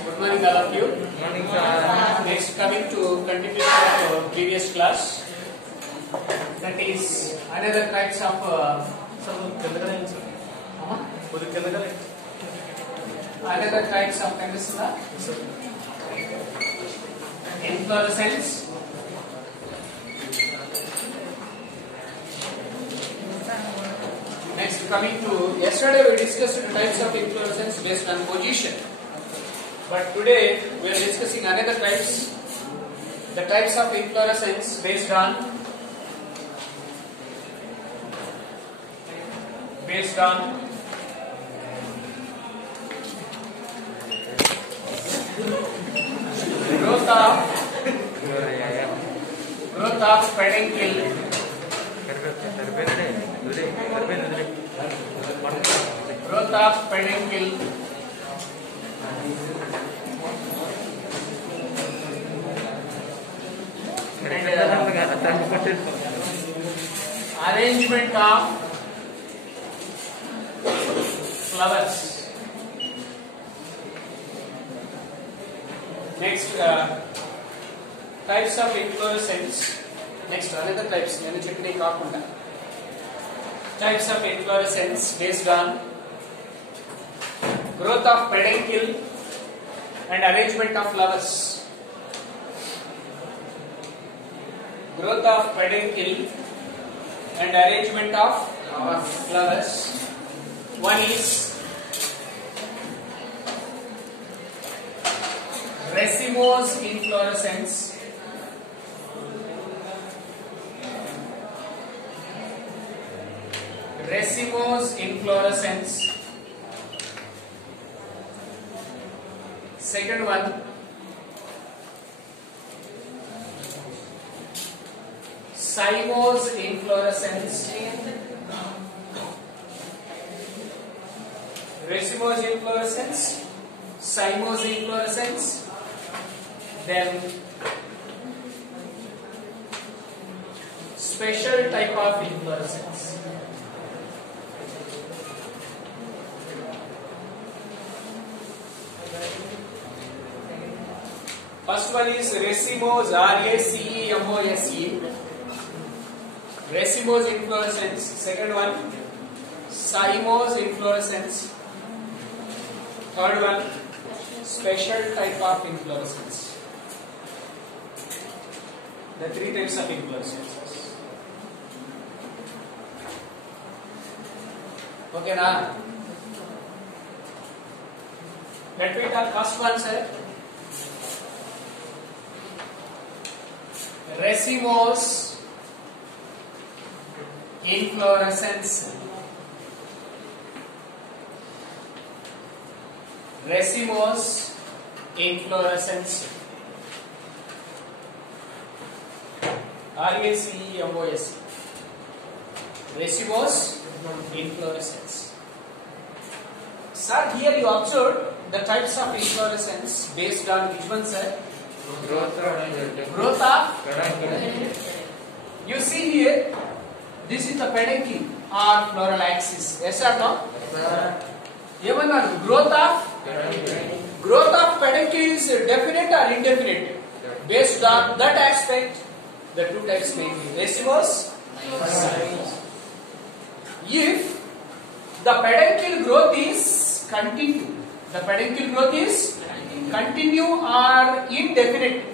Good morning, all of you. Morning, sir. Next, coming to continuation of previous class. That is another types of another types of inflorescence. Next, coming to yesterday we discussed the types of inflorescence based on position. But today we are discussing another types, the types of inflorescence based on growth of peduncle, growth of peduncle, arrangement of flowers. Next, types of inflorescence. Next, another types. Types of inflorescence based on growth of peduncle and arrangement of flowers. Growth of peduncle and arrangement of flowers. One is racemose inflorescence. Racemose inflorescence. Second one, cymose inflorescence. Racemose inflorescence, cymose inflorescence, then special type of inflorescence. First one is racemose, R-A-C-E-M-O-S-E, racemose inflorescence. Second one, cymose inflorescence. Third one, special type of inflorescence. The three types of inflorescences. Okay, now let me talk first one, sir. Racemose inflorescence. Racemose inflorescence. R-A-C-E-M-O-S-E. Racemose inflorescence. Sir, here you observed the types of inflorescence based on which one, sir? Growth of peduncle. You see here, this is the peduncle or floral axis. Yes or no? Even growth of peduncle is definite or indefinite. Based on that aspect, the two types may be racemose. If the peduncle growth is continue, the peduncle growth is continue or indefinite.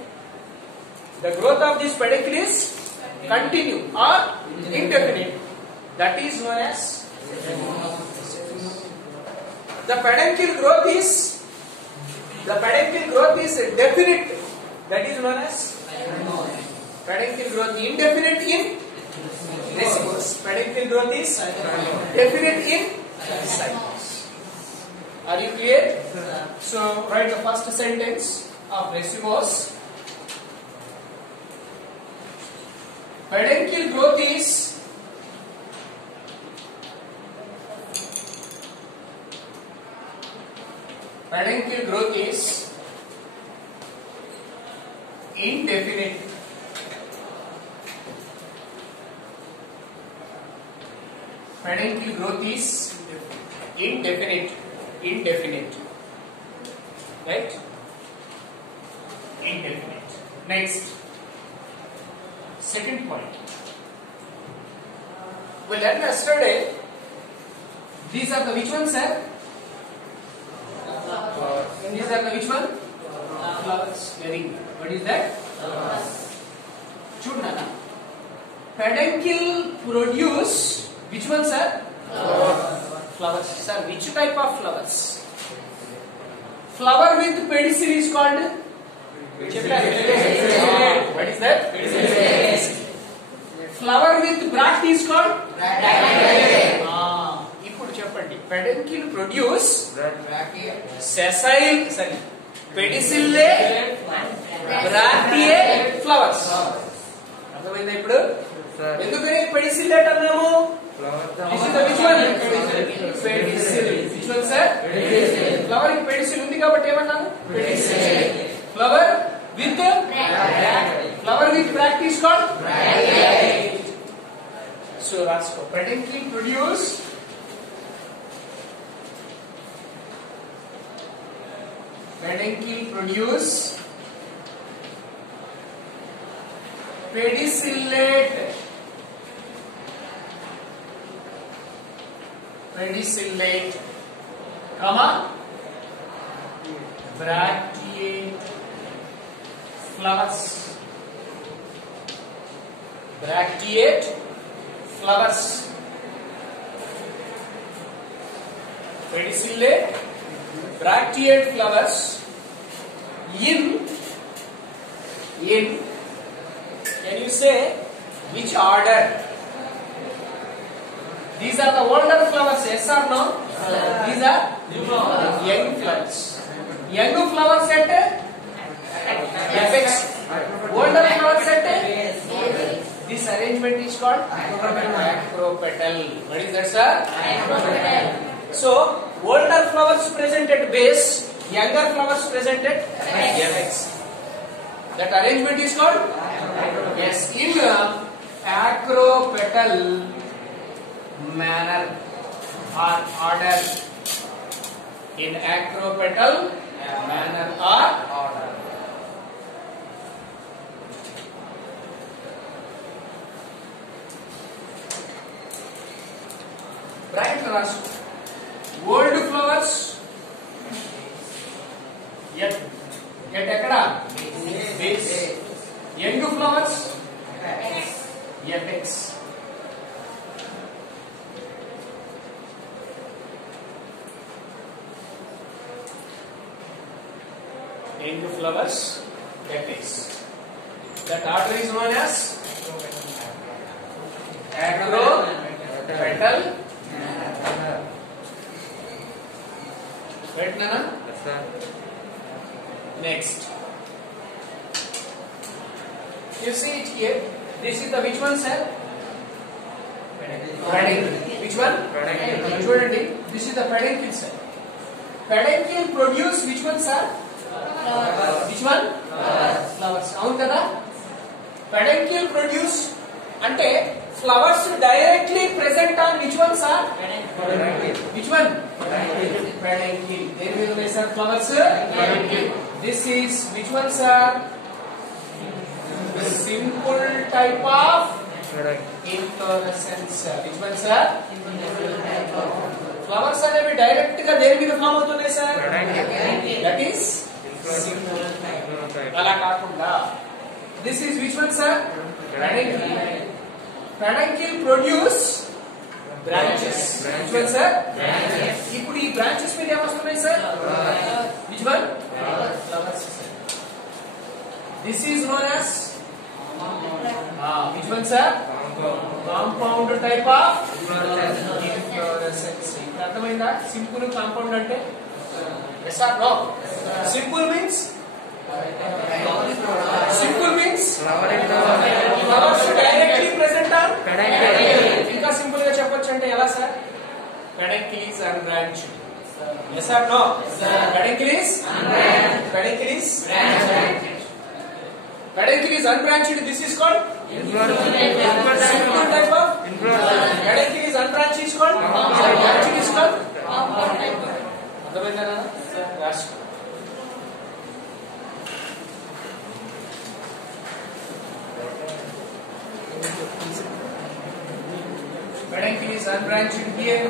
The growth of this peduncle is continue or indefinite. That is known as the peduncle growth is definite. That is known as peduncle growth. Indefinite in racemose. Peduncle growth is definite in cymose. Are you clear? So write the first sentence of racemose. Peduncle growth is indefinite. Peduncle growth is indefinite. Right? indefinite. Next, second point. We learned yesterday. These are the which ones, sir? These are the which one? Flowers. Very good. What is that? Chudnana. Peduncle produce which one, sir? Flowers. Sir, which type of flowers? Flower with pedicel is called? What is that? Flower with bract is called? ఇప్పుడు చెప్పండి. Peduncle produce sessile, sorry, pedicellate, bracteate flowers. అర్థమైందా ఇప్పుడు? ఎందుకని pedicellate అన్నాము? This is the which one? Pedicel. Which one, sir? Flower కి pedicel ఉంది కాబట్టి ఏమన్నాము? Pedicel. Flower with bract is called? Bracteate. So that's what peduncle produce pedicellate comma bracteate flowers. Bracteate flowers. Pedicellate bracteate flowers in can you say which order? These are the older flowers, yes or no? These are young flowers. Young flowers at apex. Older flowers at this arrangement is called acropetal. What is that, sir? Acropetal. So older flowers present at base, younger flowers present at apex. That arrangement is called? Yes, in acropetal manner or order. In acropetal manner or order. Bright flowers. Old flowers. Yet ekkada? Base. Young flowers? Apex. Young flowers, apex. That order is known as acropetal. Right, Nana? Yes, sir. Next. You see it here. This is the which one, sir? Peduncle. Which one? Peduncle. This is the peduncle, sir. Peduncle produce which one, sir? Which one? Flowers. అవును కదా? Peduncle produce అంటే flowers directly present on which one, sir? Which one? Peduncle. దేని మీద ఉన్నాయి, sir? Flowers. This is which one, sir? The simple type of inflorescence. Which one, sir? Flowers అనేవి direct గా దేని మీద ఫామ్ అవుతున్నాయి, sir? That is simple type. అలా కాకుండా this is which one, sir? peduncle produce branches. Which one, sir? Branches. ఇప్పుడు ఈ branches మీద ఏమొస్తున్నాయి, sir? Which one? Flowers. This is known as which one, sir? Compound type of inflorescence. అర్థమైందా? Simple compound అంటే? Yes or no? Simple means flowers directly present on peduncle. ఇంకా simple గా చెప్పొచ్చు అంటే ఎలా, sir? Peduncle is unbranched. Yes or no? Peduncle is unbranched. Peduncle is unbranched. This is called simple type of inflorescence. Peduncle is unbranched is called branched is called compound type. అర్థమైందా? Peduncle is unbranched here.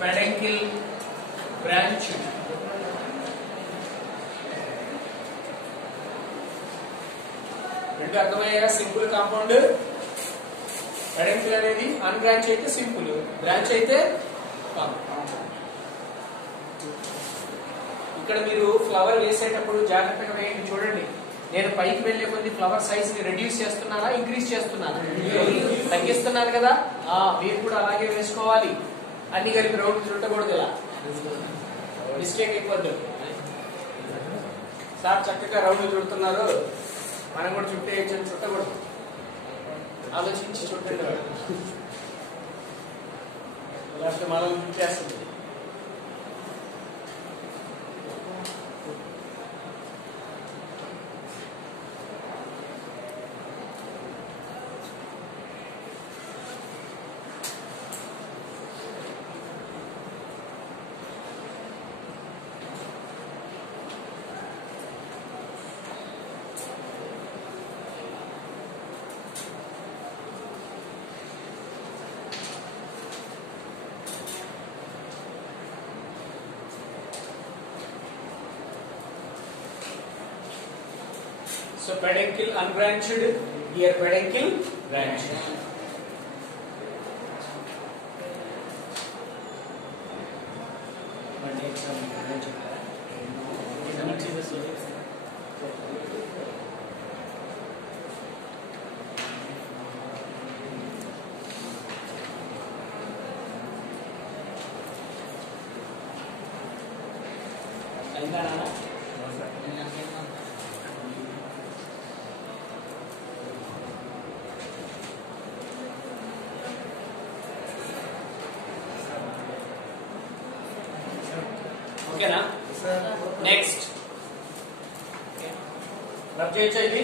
Peduncle branched. రెండు అర్థమయ్యాక simple compound. Peduncle అనేది అన్బ్రాంచ్ అయితే simple, branch అయితే compound. ఇక్కడ మీరు flower వేసేటప్పుడు జాగ్రత్తగా వేయండి. చూడండి, నేను పైకి వెళ్లే కొద్ది ఫ్లవర్ సైజ్ ని రెడ్యూస్ చేస్తున్నానా, ఇంక్రీజ్ చేస్తున్నానా? తగ్గిస్తున్నాను కదా. మీరు కూడా అలాగే వేసుకోవాలి. అన్ని కలిపి రౌండ్ చుట్టకూడదు, ఇలా మిస్టేక్ అయిపోద్దు. సార్ చక్కగా రౌండ్ చుడుతున్నారు, మనం కూడా చుట్టేయచ్చు అని చుట్టకూడదు. ఆలోచించి చుట్టండి. లేకపోతే మనం చుట్టేస్తుంది. So peduncle unbranched, here peduncle branched. Okay na? Next. Rub చేయొచ్చా ఇది?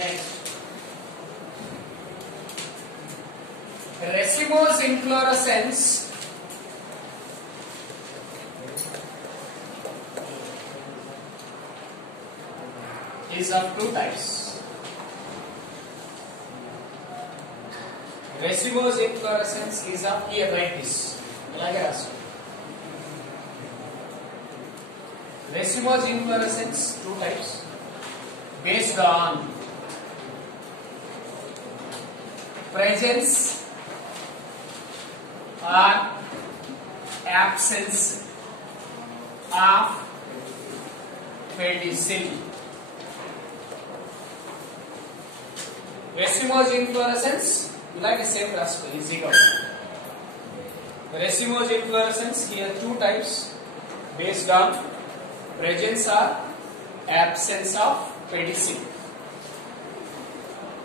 Next. Racemose inflorescence is of two types. Racemose inflorescence is of here like this. ఇలాగే రాసు. Racemose inflorescence two types based on presence or absence of pedicel. Racemose inflorescence like the same rascal is equal. Racemose inflorescence here two types based on presence or absence of pedicel.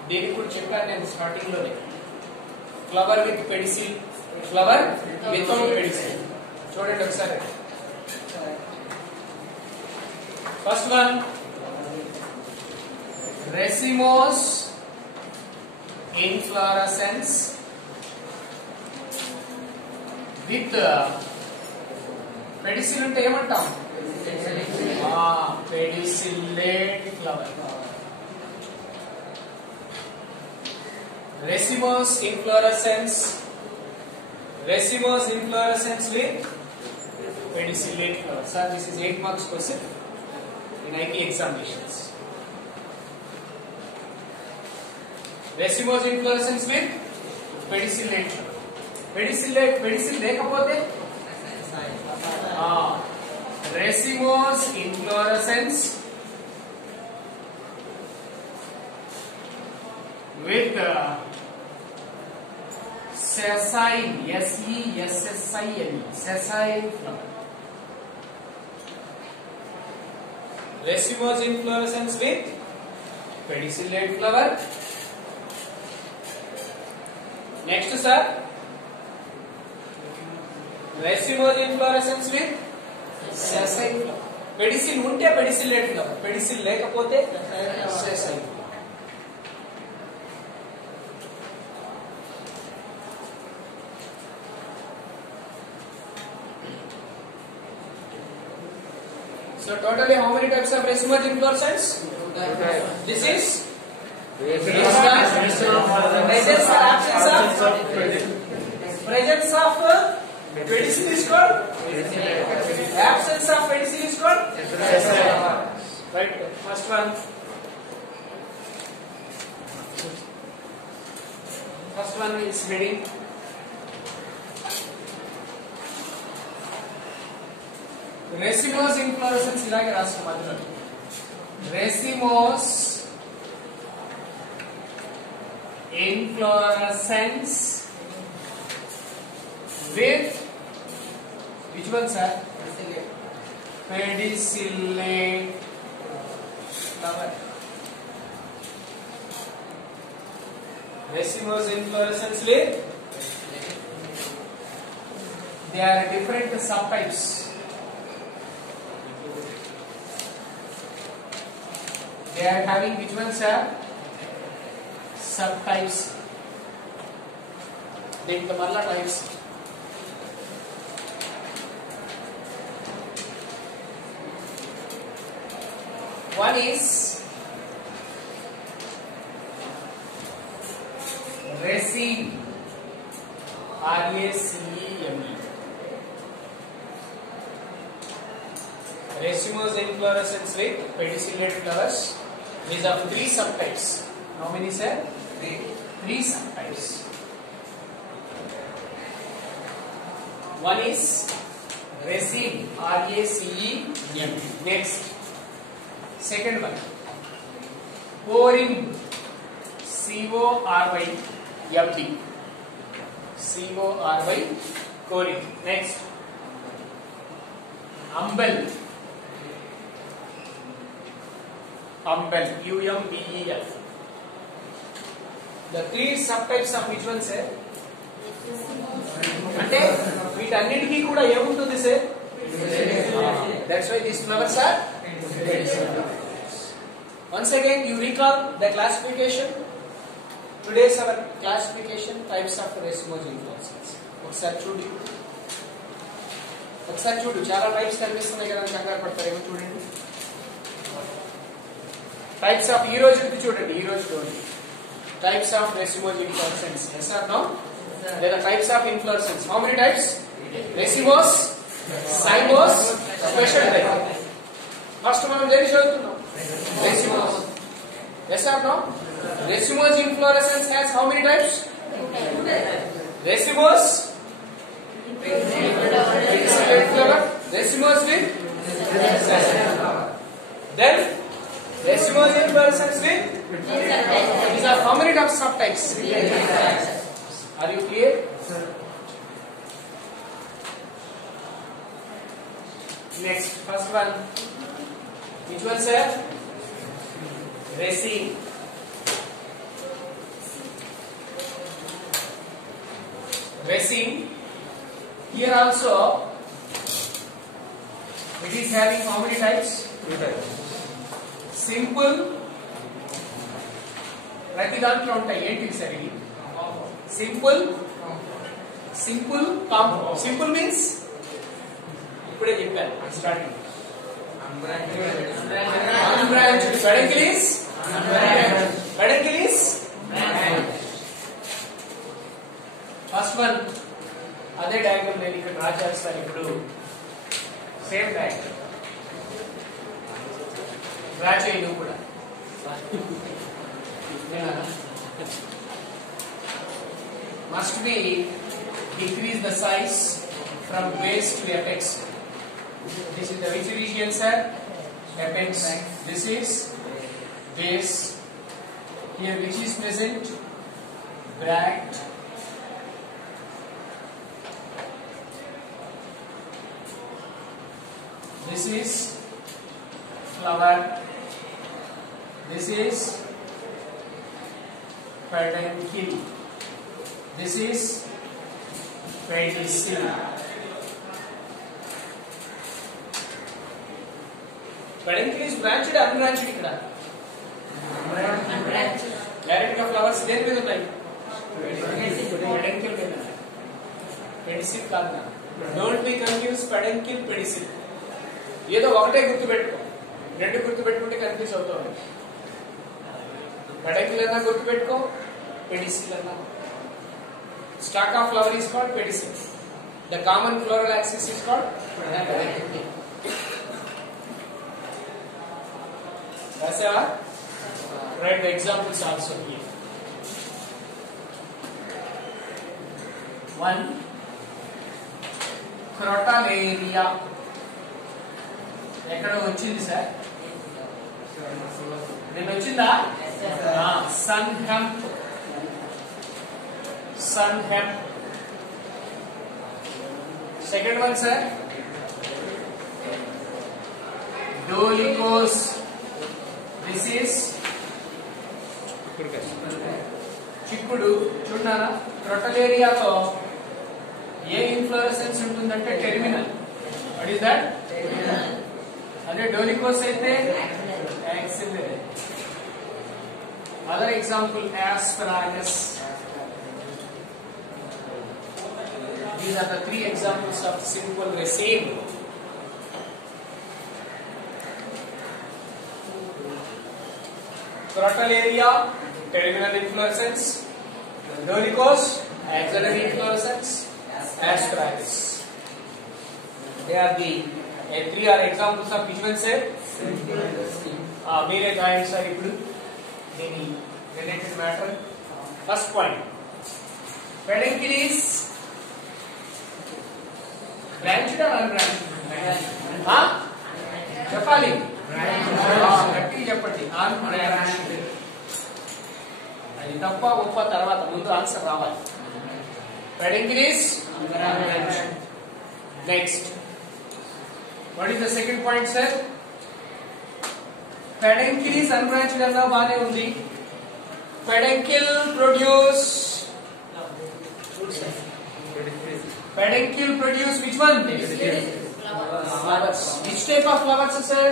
దీని కూడా చెప్పాను నేను starting లోనే. Flower with pedicel, flower without pedicel. చూడండి ఒకసారి. First one, racemose inflorescence with pedicel అంటే ఏమంటాం? pedicellate flower. Racemose inflorescence with pedicellate flower. Sir, this is 8 marks question in IP examinations. Racemose inflorescence with pedicellate flower. Pedicel లేకపోతే racemose inflorescence with sessile, sessile, sessile flower. Racemose inflorescence with pedicellate flower. Next sir, racemose inflorescence with sessile flower. Pedicel ఉంటే pedicellate flower, pedicel లేకపోతే sessile. So totally how many types of racemose inflorescence? This is presence or absence of presence of pedicel is called absence of pedicel is called right. First one is heading racemose inflorescence ఇలాగే రాస్తాం మధ్యలో racemose inflorescence with which one sir? Pedicellate flower. Racemose inflorescence with they are different subtypes. They are having which ones are subtypes. Then the marla types. One is raceme, R-A-C-E-M-E. Racemose inflorescence with pedicellate flowers. These are 3 subtypes. How many sir? 3 subtypes. One is raceme, R-A-C-E-M. Next, second one, corymb, C-O-R-Y-M-B. C-O-R-Y, corymb. Next, umbel, umbel, U-M-B-E-L. The 3 subtypes of which one sir? అంటే వీటన్నిటికీ కూడా ఏముంటుంది sir? That's why these flowers are pedicellate. Once again you recall the classification. Today's our classification types of racemose inflorescence. ఒకసారి చూడు చాలా types కనిపిస్తున్నాయి కదా అని కంగారు పడతారేమో చూడండి. టైప్స్ ఆఫ్ ఈ రోజు చూడండి, ఈ రోజు చూడండి. Types of racemose inflorescence. Yes or no? There are types of inflorescence. How many types? Racemose, cymose, special type. First మనం దేని చదువుతున్నాం? Racemose. Yes or no? Racemose inflorescence has how many types? Racemose, pedicellate flower, racemose with then racemose inflorescence with these are how many types subtypes? Are you clear? Next, first one. Which one sir? Raceme. Raceme. Here also it is having how many types? 2 types. Simple. ప్రతి దాంట్లో ఉంటాయి. ఏంటి sir ఇది? Simple, compound. Simple means ఇప్పుడే చెప్పాను starting. Unbranched. Peduncles first one. అదే diagram నేను ఇక్కడ డ్రా చేస్తాను ఇప్పుడు. సేమ్ డయాగ్రామ్ డ్రా చేయి నువ్వు కూడా. Must be decrease the size from base to apex. This is the which region sir? Apex. This is base. Here which is present? Bract. This is flower. This is peduncle. This is pedicel. Peduncle is branched or unbranched ikkada? Unbranched. Direct of flowers దేని మీద ఉన్నాయి? Peduncle మీద. Pedicel కాదు. Don't be confused peduncle pedicel. ఏదో ఒకటే గుర్తు పెట్టుకో. రెండు గుర్తు పెట్టుకుంటే కన్ఫ్యూజ్ అవుతావు. పెడంకిల్ అన్న గుర్తుపెట్టుకో, పెడిసిల్ అన్న. Stalk of flower is called pedicel. The common floral axis is called peduncle. Raseva? Write the examples also here. 1. Crotalaria. ఎక్కడ వచ్చింది సార్? నేను వచ్చిందా? Sun hemp. Sun hemp. Second one, sir. Dolichos. This is చిక్కుడు. చూడనా, క్రొటలేరియాలో ఏ inflorescence ఉంటుందంటే terminal. What is that? Terminal. అదే డోలికోస్ అయితే axillary. Other example asparagus. These are the 3 examples of simple raceme. Crotalaria, terminal inflorescence. Dolichos, axillary inflorescence. Asparagus. They are the 3 are examples of which one, sir? Mere gayan sir ippudu deni related matter. First point. Peduncle is branched or unbranched? చెప్పాలి, గట్టి చెప్పండి. unbranched. అది తప్ప ఒప్ప తర్వాత ముందు answer రావాలి. peduncle is unbranched. Next, what is the second point, sir? peduncle is unbranched అన్నా బానే ఉంది. peduncle produce which one? Flowers. Which type of flowers, sir?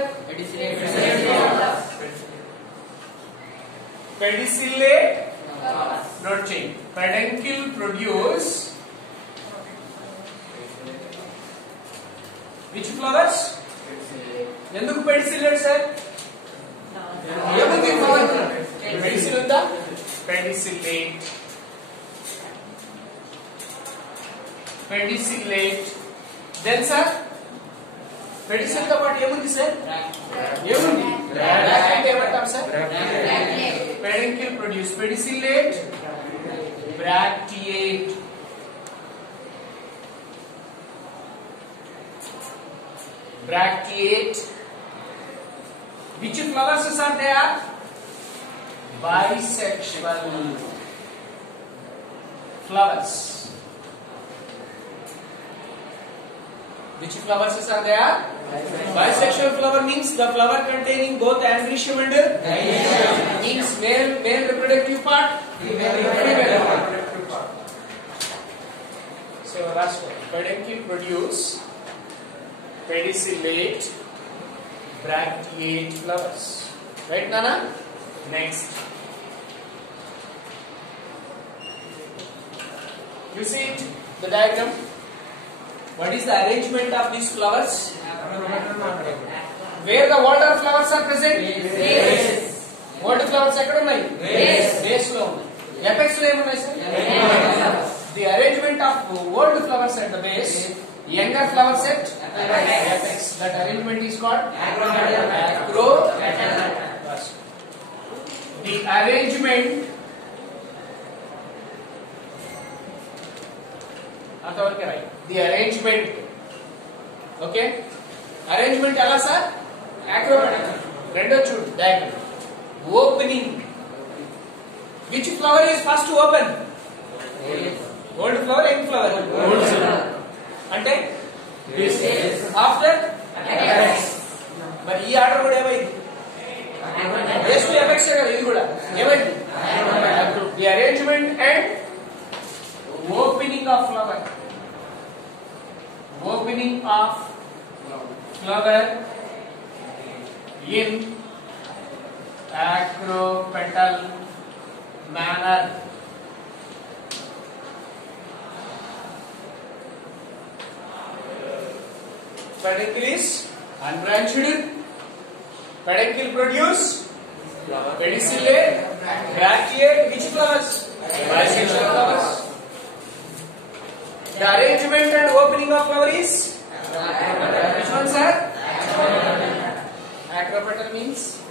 Pedicellate. Not change. Peduncle produce which flowers? ఎందుకు pedicellate, sir? ఏముంది flower? Pedicel ఉందా? Pedicellate. Pedicellate. Then sir, pedicel తో పాటు ఏముంది sir? ఏముంది? బ్రాక్ అంటే ఏమంటాం sir? peduncle produce pedicellate, bracteate. Bracteate. Which flowers are there? Bisexual flowers. Which flowers are there? Bisexual flower means the flower containing both androecium and diaecium. Means male reproductive part, female reproductive part. So last one. Peduncle produce pedicellate, bracteate flowers. Right, Nana? Next. You see it, the diagram. What is the arrangement of these flowers? Where the water flowers are present? Base. Water flowers ఎక్కడ ఉన్నాయి? Base లో ఉన్నాయి. Apex లో ఏమున్నాయి sir? The arrangement of old flowers at the base, younger flowers at apex. That arrangement is called acropetal. The arrangement అంతవరకే right. The arrangement, okay, arrangement ఎలా sir? acropetal. రెండో చూడు diagram. Opening. Which flower is first open? Old flower, young flower? Old flower. అంటే after apex. మరి ఈ order కూడా ఏమైంది? Base to apex కదా ఇది కూడా. ఏమైంది? The arrangement and opening of flower. Opening of flower in acropetal manner. Peduncle is unbranched. Peduncle produce pedicellate, Brachiate, which flowers? Bisexual flowers. The arrangement and opening of flower is? Which one, sir? Acropetal means?